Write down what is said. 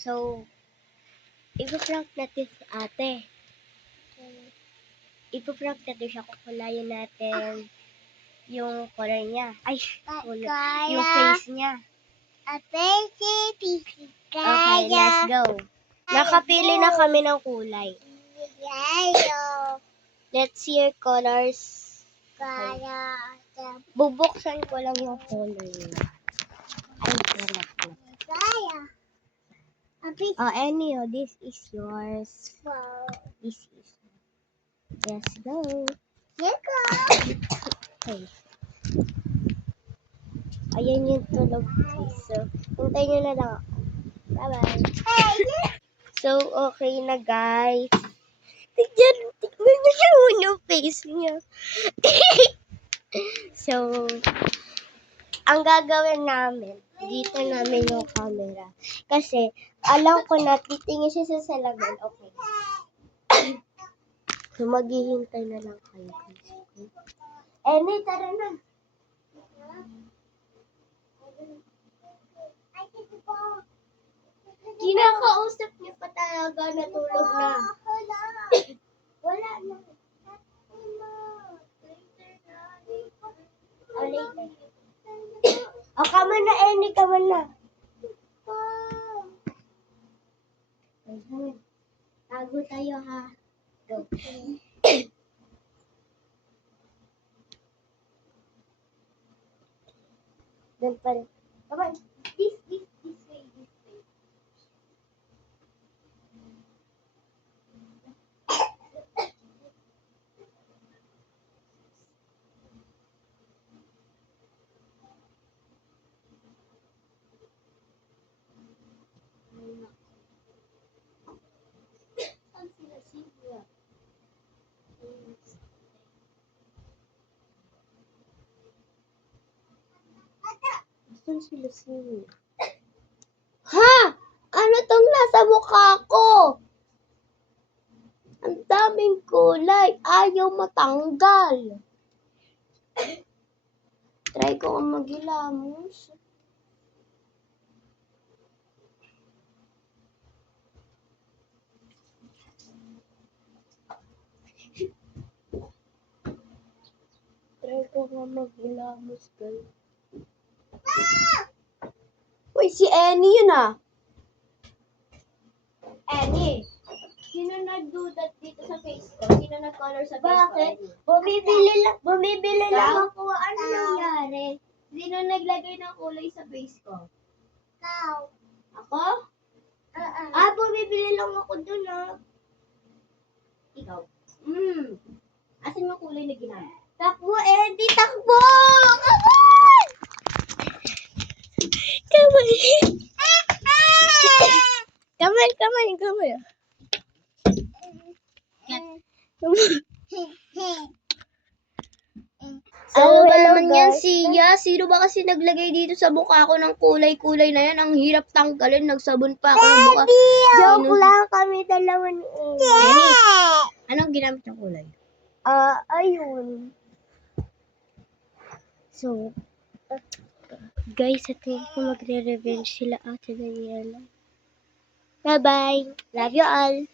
So, ipaprank natin si ate. Ipaprank natin siya. Kukulayan natin yung color niya. Ay, yung face niya. Okay, let's go. Nakapili na kami ng kulay. Let's see your colors. Bubuksan ko lang yung color niya. Ay, wala po. Oh, Enio, this is yours. This is. Let's go. Okay. Ayan yung tulog. So, hintayin nyo na lang ako. Bye-bye. So, okay na guys. Tignan nyo yung face niya. So, ang gagawin namin, dito namin yung camera. Kasi, alam ko na titingin siya sa salamin. Okay. So, maghihintay na lang kayo. Eni, tara na. Kinakausap niya pa talaga, natulog na. Wala na. Oh, later. Oh, come on na, Eni, come on na. Tago tayo, ha? Go. Doon pa rin. Come on. This way. Saan sila sila? Ha? Ano tong nasa mukha ko? Ang daming kulay. Ayaw matanggal. Try ko ang maghilamos. Try ko ang maghilamos, guys. Uy, si Annie yun ah. Annie, sino nagdudat dito sa face ko? Sino nag-color sa face ko? Bakit? Bumibili lang ako. Ano nangyari? Sino naglagay ng kulay sa face ko? Ikaw. Ako? Bumibili lang ako dun ah. Ikaw? Asan yung kulay na ginamit? Takbo, Eddie! Takbo! Come on! Come on! Come on! Come on! So, ba naman yan, Sia? Sino ba kasi naglagay dito sa mukha ko ng kulay-kulay na yan? Ang hirap tanggalin. Nagsabon pa ako ng mukha. Joke lang kami dalawa ni Annie. Anong ginamit ng kulay? Ayun. So, guys, sa tingin ko magre-revenge sila Ate Daniela. Bye-bye. Love you all.